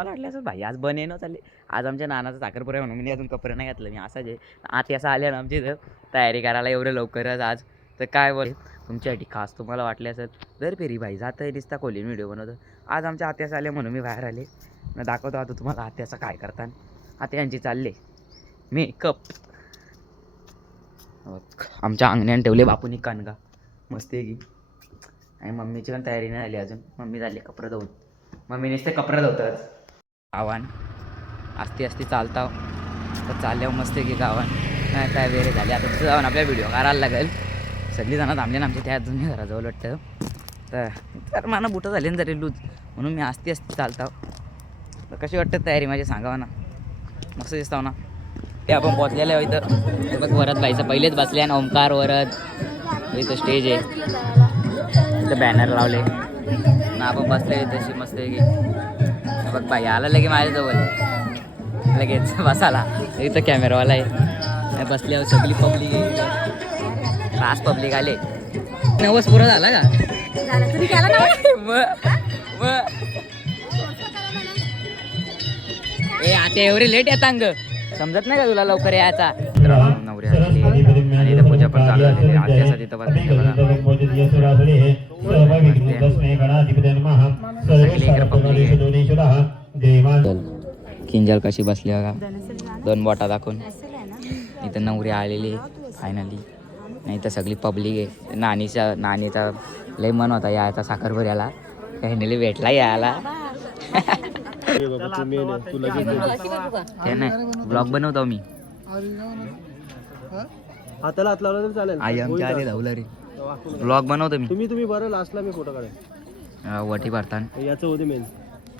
तुम्हाला वाटलं असं भाई आज बने न चालले. आज आमच्या नानाचा साखरपुडा आहे म्हणून मी अजून कपडे नाही घातलं. मी असाच आहे आते असं आले ना आमच्या इथं तयारी करायला एवढं लवकरच आज. तर काय बोल तुमच्यासाठी खास तुम्हाला वाटले असेल दर फेरी भाई जात आहे दिसता कोलीन व्हिडिओ बनवतं. आज आमच्या आत्यास आले म्हणून मी बाहेर आले न दाखवतो आता तुम्हाला आत्याचं काय करतात. आत्यांची चालले मेकअप. आमच्या अंगण्याने ठेवले बापूनी कानगा मस्त आहे की. आणि मम्मीची पण तयारी नाही झाली अजून. मम्मी झाली कपडे धुवून. मम्मी नुसते कपडे धुवतात. गावान आस्ती चालता तर चालल्यावर मस्त की गावान नाही काय वेरे झाले. आता तिथं जाऊन आपल्या व्हिडिओ करायला लागेल. सगळी जण थांबले ना आमच्या त्या अजून घराजवळ वाटतं. तर मला बुटं झाले ना जरी लूज म्हणून मी आस्ती चालता. तर कशी वाटतं तयारी माझी सांगावं ना. मस्त दिसताव ना. ते आपण पोचलेलं आहे इथं बघ वरद भाईचं पहिलेच बसले आणि ओमकार वरद इथं स्टेज आहे. इथं बॅनर लावले ना आपण बसले तशी मस्त आहे की. बघ भाई आला लगे माझ्याजवळ लगेच बसाला. इथं कॅमेरावाला आहे बसल्यावर सगळी पब्लिक आहे. खास पब्लिक आले. नवस पुरा झाला का ए आता एवढे लेट येत अंग समजत नाही का तुला लवकर यायचा. नवरी आलेली आणि इथं पूजा पण चालू झालेली आत्यासाठी तर बघा किंजल कशी बसली बघा 2 बोटा दाखवून. इथं नवरी आलेली फायनली. नाही तर सगळी पब्लिक आहे. नानीचा लय मन होता यायचा साखरपुड्याला फायनली भेटला यायला. ते नाही ब्लॉग बनवतो मी. हाताला हात लावला तर चालेल. आई आमची आली धावला रे. ब्लॉग बनवतो मी. तुम्ही बरं लास्टला मी फोटो काढेन. वटी भरताना याचं होते मेन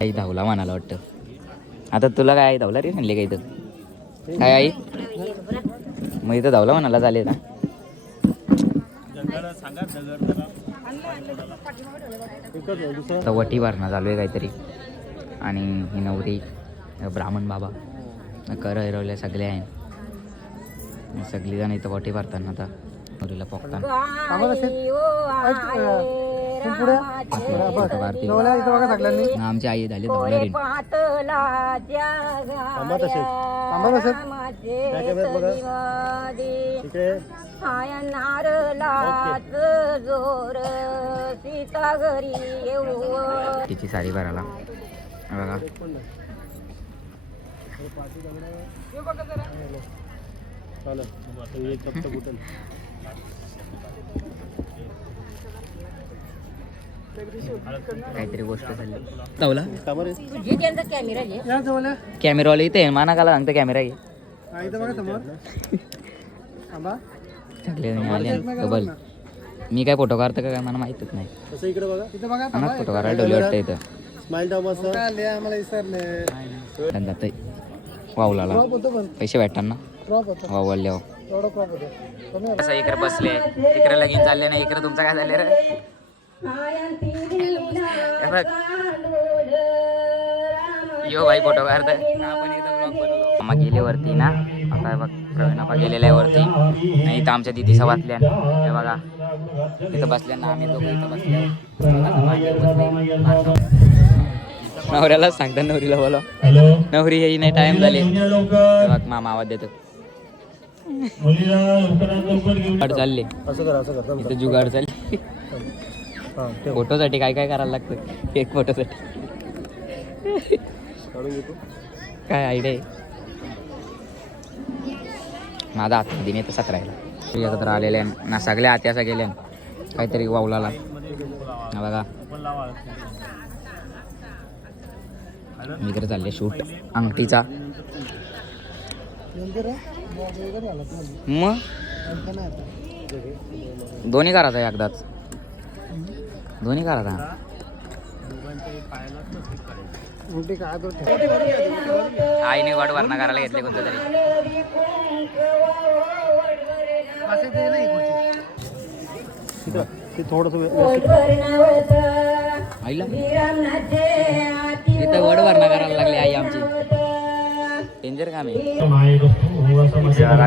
आई धावला म्हणाला वाटतं. आता तुला काय आई धावला रे म्हणले का इथं काय आई मग इथं धावला म्हणाला झाले ना. तर वटी भरणं चालू आहे काहीतरी आणि ही नवरी ब्राह्मण बाबा कर हिरवल्या सगळे आहे. सगळी जण इथं वटी भरताना आता नवरीला पोखताना आमची आई झाली धावला रे. तिची साडी भरायला बघा काहीतरी गोष्ट झाली. धावला कॅमेरावाला इथे मानाकाला सांगतो कॅमेरा घे. डबल मी काय फोटो काढतो का काय मला माहितच नाही. फोटो काढायला ठेवले वाटतं इथं वावला पैसे भेटताना वावल्यावर कसं इकडे बसले तिकडे लगीन चालले नाही. इकडे तुमचं काय झालं रे. यो भाई फोटो काढतोय आपण इथं ब्लॉग बनवतो. मामा गेले वरती ना आता बघ प्रवीणापा गेलेला आहे वरती. नाही तर आमच्या दिदीचा वाचल्या हे बघा इथं बसल्या ना आम्ही दोघं इथं बसल्या. नवऱ्यालाच सांगता नवरीला बोला नवरी येई नाही टाइम झाले. बघ मामा आवाज देतो चालले इथं जुगाड चालले. फोटोसाठी काय काय करायला लागतं एक फोटोसाठी काय आयडिया आहे. माझा हात दिने तर 17ला एकत्र आलेल्या ना सगळ्या आत्यासा गेल्या काहीतरी वावलाला बघा. इकडे चालले शूट अंगठीचा. मग दोन्ही करायचं आहे एकदाच. दोन्ही करायचा आईने वाट भरणा करायला घेतले कोणतं तरी. आईला इथं वड भरणा करायला लागली आई आमची. डेंजर काम आहे.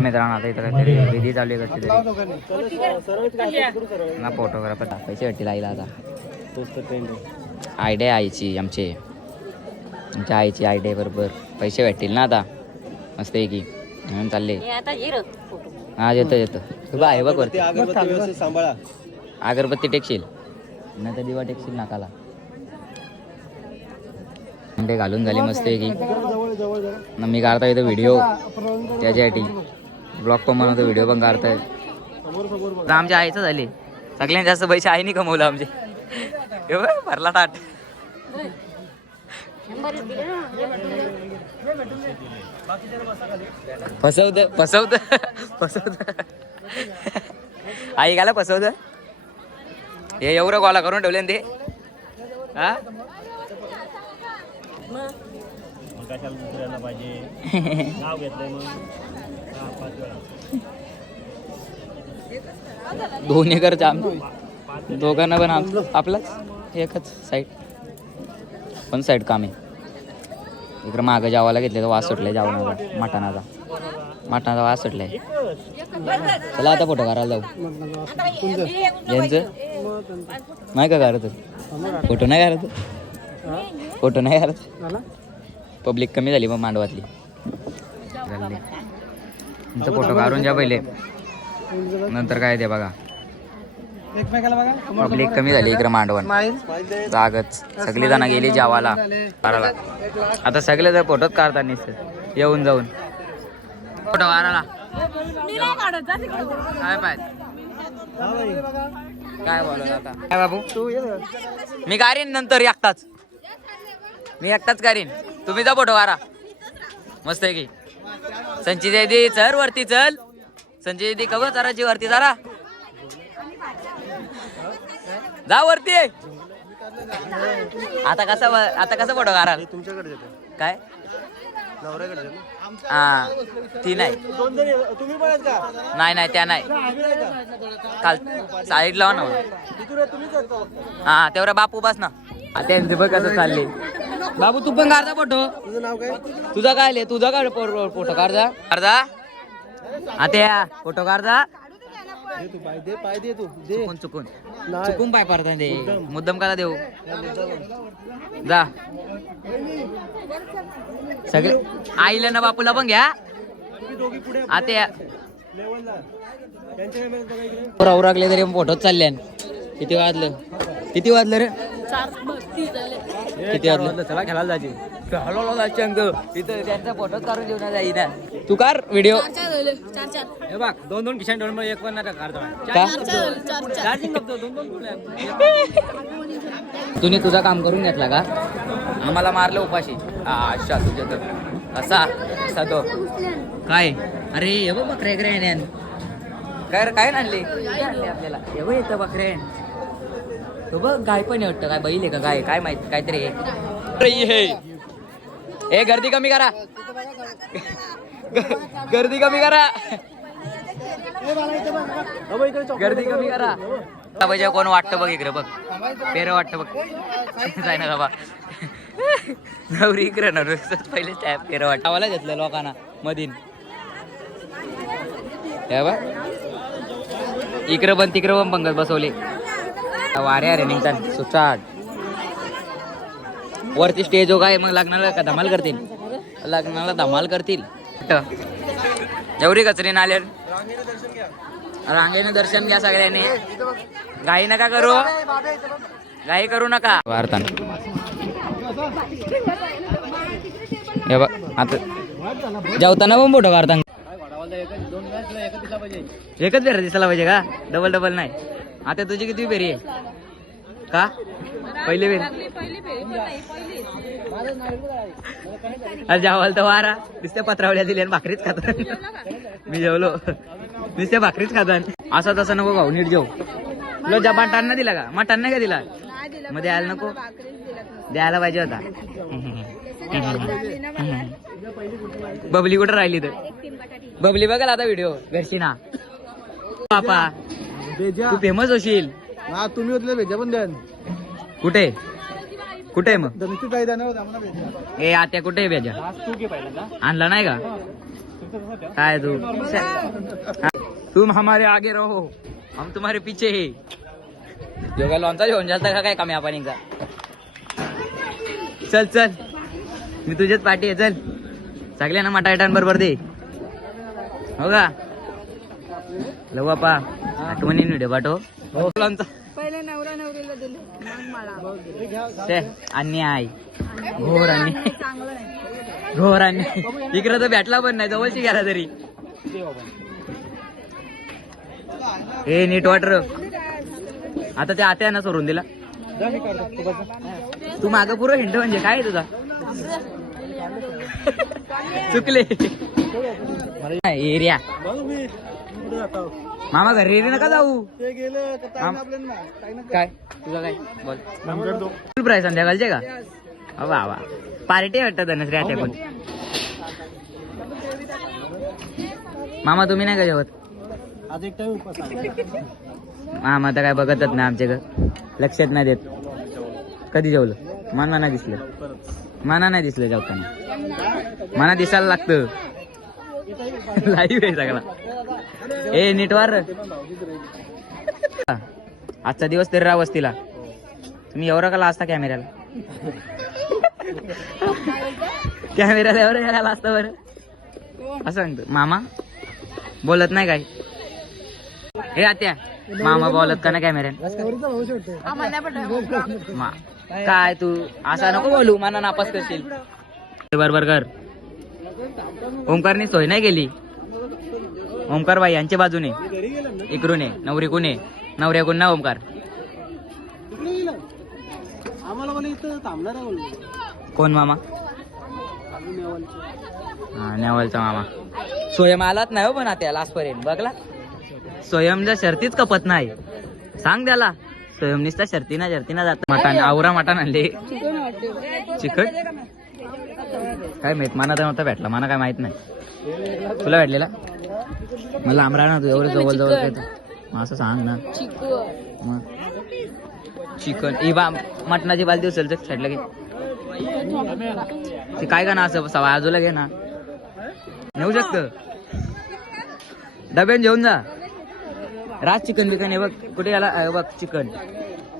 मित्रांनो आता इथं काहीतरी विधी चालू आहे कसली तरी ना फोटोग्राफर दाखवायची वाटतील आईला. आता आयडिया आईची आमचे आमच्या आईची आयडिया बरोबर पैसे भेटतील ना आता मस्त आहे की म्हणून चालले. हा येतं येतं तुला आहे बघ वरती. अगरबत्ती व्यवस्थित सांभाळा. अगरबत्ती टेकशील नाही तर दिवा टेकशील नाकाला. ते घालून झाली मस्त आहे की मी काढता येतो व्हिडिओ त्याच्यासाठी ब्लॉग पण बनवतो व्हिडिओ पण काढताय. आमच्या आईचं झाले सगळ्यात जास्त पैसे आईने कमवलं आमचे. हे बघ भरला ताट. फसवत फसवत फसवत आई गाला फसवत. हे एवढं गोळा करून ठेवले ते. हा दोन एकरच आम दोघांना पण आपलाच एकच साईड पण साईड काम आहे. इकडं मागं जावाला घेतले तर वास सुटलाय जावनाचा मटणाचा वास सुटलाय. चला आता फोटो काढायला जाऊ. यांचं नाही का काढत फोटो नाही काढत फोटो नाही काढत. पब्लिक कमी झाली मग मांडवातली. तुमचा फोटो काढून घ्या पहिले नंतर काय ते बघा. पब्लिक कमी झाली इकडे मांडवण जागच सगळी जण गेली जावाला काढायला. आता सगळे जर फोटोच काढतात निश्चित येऊन जाऊन फोटो काढायला. काय पाहिजे काय बोलत आता काय बाबू मी काढीन नंतर एकटाच. मी एकटाच काढीन तुम्ही जा फोटो काढा मस्त आहे की. संचित दी चल वरती चल. संजय दी कव चराची वरती जरा जा वरती. आता कसं फोटो काढाल तुमच्याकडे काय नवऱ्याकडे हा ती नाही तुम्ही पण आहेत का? नाही त्या नाही काल साईड लावा ना. हा तेवढा बापू बस ना. त्यांचे बघ कसं चालले. बाबू तू पण काढजा फोटो. तुझं नाव काय? तुझा काय तुझा काढ फोटो काढजा काढजा. आता फोटो काढजा. पाय दे तू दे. चुकून पाय पडता ते मुद्दम करा देऊ जा. सगळे आईला ना बापूला पण घ्या. आता उरकले तरी फोटोच चालले. किती वाजलं रे किती वाजलं चला खेळायला जायचे. तिथं त्यांचा फोटोच काढून घेऊन जाई ना. तू कर व्हिडिओ. हे बघ 2 खिशान ठेवून एक पण नाही काढतो. तुम्ही तुझा काम करून घेतला का आम्हाला मारलं उपाशी. अच्छा तुझ्या तर असा तो काय अरे हे बघ बकऱ्या इकडे काय आणले आपल्याला हे बघ येतं बकऱ्या. तो बघ गाय पण वाटतं काय बैल आहे का गाय काय माहित काहीतरी हे. ए गर्दी कमी करा गर्दी कमी करा गर्दी कमी करा. पाहिजे कोण वाटतं बघ इकडे बघ पेरं वाटतं बघ जाय ना बाबा. नवरी इकडे ना पहिले टॅप पेरं वाटतं आम्हाला घेतलं लोकांना मधीन. बघ इकडं पण तिकडं पण पंगत बसवले. वाऱ्या रे निघतात सुचाट वरती स्टेज हो काय मग लग्नाला का धमाल करतील. लग्नाला धमाल करतील. एवढी कचरी नाले रांगेने दर्शन घ्या सगळ्यांनी. घाई नका करू घाई करू नका. वार्तान हे बघ आता जेवताना पण फोटो काढता. एकच फेरा दिसायला पाहिजे का डबल नाही. आता तुझी किती फेरी आहे का पहिली फेरी जेवाल तर वारा नुसत्या पत्रावल्या दिल्या भाकरीच खातात. मी जेवलो नुसत्या भाकरीच खातात. असं तसं नको खाऊ नीट जेव. तुला ज्या मटण नाही दिला का मटण नाही का दिला मग द्यायला नको द्यायला पाहिजे होता. बबली कुठं राहिली तर बबली बघाल आता व्हिडिओ घरची ना. पापा तू फेमस होशील. तुम्ही होतले भेजा पण द्या. कुठे कुठे मग धमकी काय देणार ए आत्या कुठे भेजा आणला नाही का काय तुम हमारे आगे रहो हम तुम्हारे पीछे है. योगा लॉनचा घेऊन जाता का काय कमी आपण चल मी तुझ्याच पाठी आहे, चल सगळ्यांना मटायटान बरोबर दे, हो का? लव बापा आठवणीन व्हिडिओ पाठव. पहिले नवरा नवरीला दिले मग मला. ते अन्याय, घोर अन्याय, चांगलं नाही. घोर अन्याय. इकडं तर भेटला पण नाही, जवळची गेला तरी. ए नीट वाटर. आता त्या आत्यानं सोडून दिला. तू मागं पुरं हिंड म्हणजे काय आहे तुझा? चुकले एरिया. मामा घरी नका जाऊ. ते गेलं तर time आम- आपल्याला नाही. काही ना काय तुझा काय बोल? फुल प्राईस संध्याकाळचे का? वा वा, पार्टी वाटतं धनश्री आत्याकडून. मामा तुम्ही नाही का जेवत? आज एक टाइम उपास आहे. मामा तर काय बघतच नाही आमच्याकडं, लक्षात नाही देत. कधी जेवलं? मना नाही दिसलं, मना नाही दिसलं जेवताना. मना दिसायला लागतं. लाईव्ह आहे सगळा. ए नीट वार. आजचा दिवस तरी राहा वस्तीला. तुम्ही एवढा का असता कॅमेऱ्याला? कॅमेऱ्याला एवढं यायला असतं बरं? असं सांगतो मामा बोलत नाही काय? हे आत्या मामा बोलत का ना कॅमेऱ्याला? रस्त्यावरचा भाऊ शेवटतो. आम्हाला नाही पटलं. काय तू असा नको बोलू, मना नापास करतील. बरोबर कर. ओमकारने सोय नाही केली. ओमकार बाई यांच्या बाजूने इकडून आहे, नवरीकून आहे, नवऱ्याकून ना ओमकार. तिकडे गेलं. आम्हाला मला इथं थांबणार आहे म्हणून. कोण मामा? आम्ही नेवालचे. हा नेवालचा मामा. स्वयं आलाच नाही हो पण आता लास्टपर्यंत बघला. स्वयंच्या शर्तीच कपत नाही. सांग त्याला स्वयंनिसता शर्तीना जात. मटण आवरा मटण आणले. चिकन काय माहित, मला तर नव्हता भेटला. मला काय माहित नाही. तुला भेटलेला? मला आमरा ना तू एवढं जवळ जवळ काय तू असं सांग ना. मग चिकन ही बा मटणाची बालदी उचल तर छटलं की ते काय का ना असं सवा आजूला घे ना, नेऊ शकतं. डब्यान जेवून जा. राज चिकन बिकन आहे बघ कुठे याला बघ चिकन.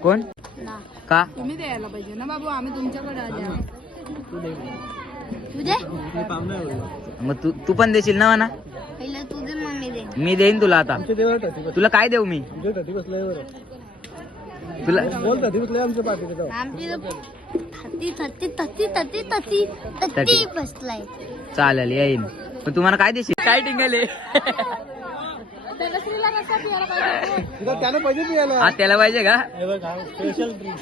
कोण ना. का तुम्ही द्यायला पाहिजे ना बाबू, आम्ही तुमच्याकडे आले. मी पाहुणे आहे. मग तू पण देशील ना म्हणा? पहिलं तुझे मम्मी दे. मी देईन तुला आता. आमच्या देवावर टटी बस. तुला काय देऊ मी? आमच्या टटी बसल्यावर तुला बोल टटी बसल्या आमच्या पाठीत जाऊ. आमची थर्टी बसलाय. चालेल येईन. पण तुम्हाला काय देशील? काय टिंगले तिला त्यानं पाहिजे पियाला. आज त्याला पाहिजे का? हे बघ हा special drink.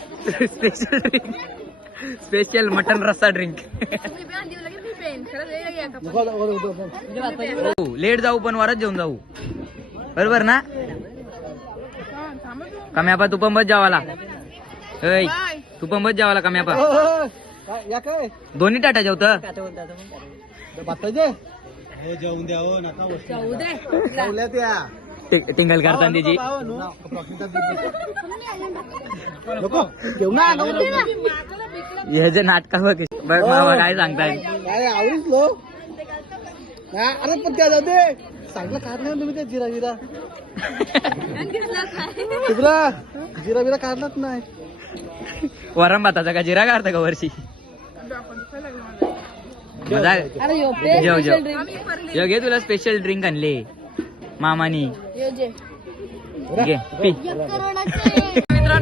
Special drink, special mutton रस्सा ड्रिंक. लेट जाऊ पण वरच जेवून जाऊ, बरोबर ना? कम्यापा तू पण बस जावाला. ऐ तू पण बस जावाला कम्यापा. या काय दोन्ही टाटा जेवत. बाताजे हे जेवून द्या हो नका जेवल्या त्या टिंगल करताना त्याची. नको घेऊ ना. हे जे नाटका बघ बघ मामा काय सांगताय. काय आवडीच लो. अरे पण त्या जाऊ दे. चांगलं काढ नाही तुम्ही ते जिरा जिरा जिरा बिरा काढलाच नाही. वरम भाताचा का जिरा काढता का वर्षी? मजा जेव जेव जेव घे. तुला स्पेशल ड्रिंक आणले मामानी. घे पी. मित्रांनो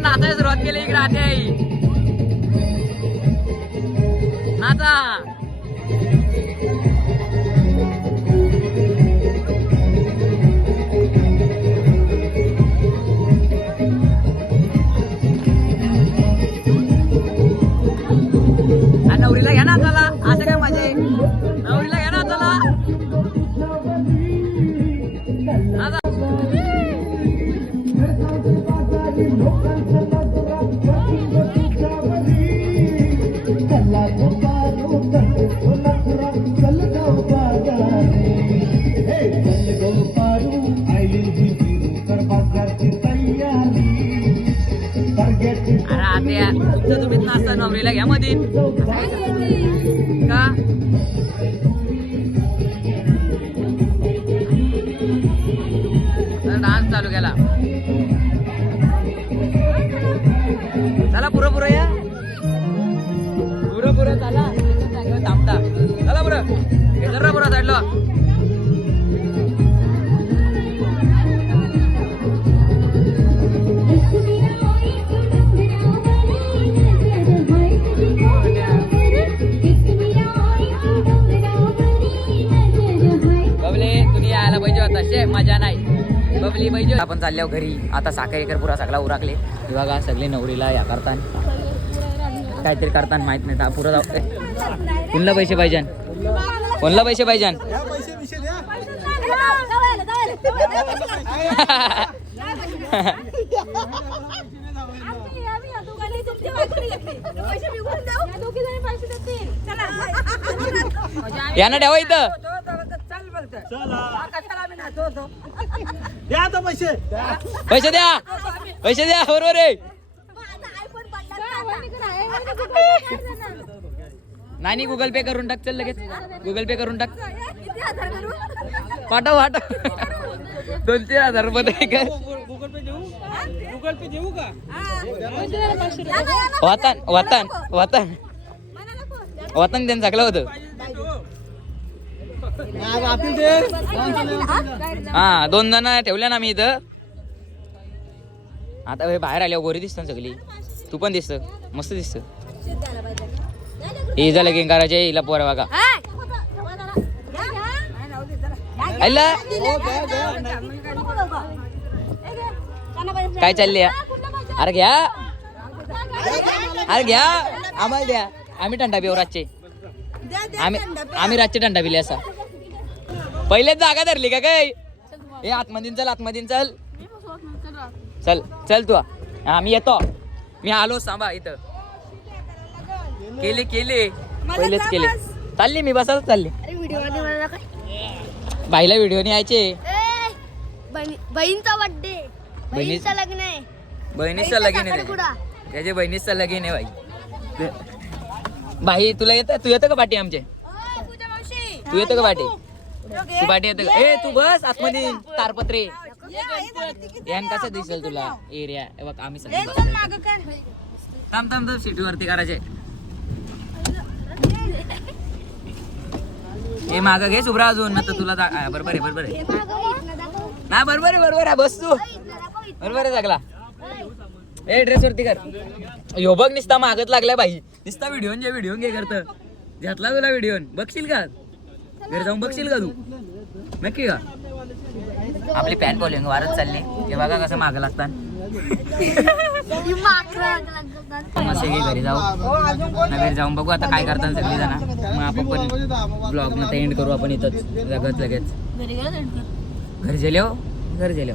नाचायला सुरुवात केली. इकडे आते आई नाचा. नवरीला घ्या ना चला. असं काय माझे नवरीला घ्या ना चला. अरे आत्या तुमचं तुम्हीच नाचता, नवरीला घ्या मध्ये का? डान्स चालू केला. चला पुरं पुरं या. पुरं पुरं चला. घेतलं रे पुरा साईडला. बबले तुम्ही यायला पाहिजे होता शे मजा नाही. बबली पाहिजे. आपण चालल्यावर घरी आता साखर एकर पुरा सगळा उराकले. हे बघा सगळे नवरीला या करतान काहीतरी करताना माहित नाही. पुरं जाऊ कोणला पैसे पाहिजे कोणला पैसे पाहिजे. पैसे विषय द्या. यांना ठेवा इथं. द्या आता पैसे. पैसे द्या पैसे द्या बरोबर आहे. नाही गुगल पे करून टाक. चल लगेच गुगल पे करून टाक. पाठव पाठव 2-3 रुपये तरी कर. गुगल पे देऊ का? वातान वातान वातान वातान त्यांनी चाकलं होतं. हा 2 जण ठेवल्या ना मी इथं. आता बाहेर आल्यावर गोरी दिसत सगळी. तू पण दिसत मस्त दिसत. हे झालं गेम करायचे हिला पोरा बघा. काय चालले अरे घ्या अरे घ्या आम्हाला द्या. आम्ही टंडा पिऊ रातचे. आम्ही रातचे टंडा पिले असा. पहिलेच जागा धरली का काय. हे आतमधीन चल आतमधीन चल. चल चल तू. हा मी येतो. मी आलो सांभा इथं. केले पहिलेच केले. चालली मी बसाच चालली. बाईला व्हिडिओ नाही यायचे. बहीणचा बर्थडे बहीणचं लग्न आहे. बहिणीचं लगीन आहे त्याच्या बहिणीचं लगीन आहे बाई. बाई तुला येतं तू येतं का पाठी आमचे. तू येतं का पाठी. तू पाठी येतं का. ए तू बस आतमध्ये तारपत्रे. यान कसं दिसेल तुला एरिया. बघ आम्ही सगळे थांब थांब सिटी वरती करायचे. हे माग घे शुभ्रा अजून ना तर तुला बरोबर आहे बरोबर आहे ना. बरोबर आहे बस तू. बरोबर आहे सगळा. ए ड्रेस वरती कर. यो बघ निस्ता मागत लागलाय बाई. निस्ता व्हिडिओ घे करत. घेतला तुला व्हिडिओ बघशील का. घरी जाऊन बघशील का तू नक्की का. आपली पॅन बॉलिंग वारच चालली. हे बघा कसं मागं लागतात. मस्त घरी जाऊन बघू आता काय करतात सगळी जण. मग आपण पण ब्लॉग न एंड करू आपण इथंच लगेच. घरी गेलो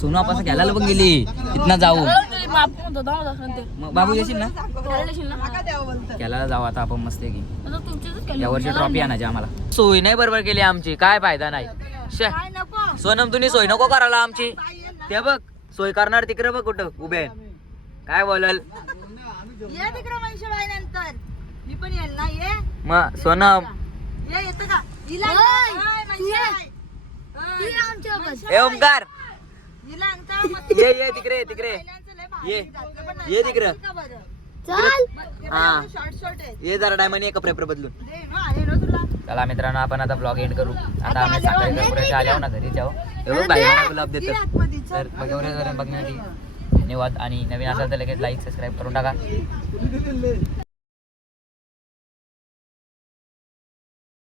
सोनू आपण घ्यायला पण गेली इथनं जाऊ. मग बाबू येशील ना घ्यायला जाऊ आता आपण मस्त की. यावरची ट्रॉफी आणायची आम्हाला. सोय नाही बरोबर केली आमची. काय फायदा नाही. सोनम तुम्ही सोय नको करायला आमची. ते बघ सोय करणार तिकडे बघ कुठं उभे काय बोलल. मग सोनम ए ओमकार ये तिकडे ये तिकडे. हा ये जरा डायमंड कपडे बदलून. चला मित्रांनो आपण आता ब्लॉग एंड करू. आता आम्ही साखरेच्या आल्यावर ना घरी जाऊ. बाहेर गुलाब देतो तर बघण्यासाठी धन्यवाद. आणि नवीन असाल तर लगेच लाईक सबस्क्राईब करून टाका.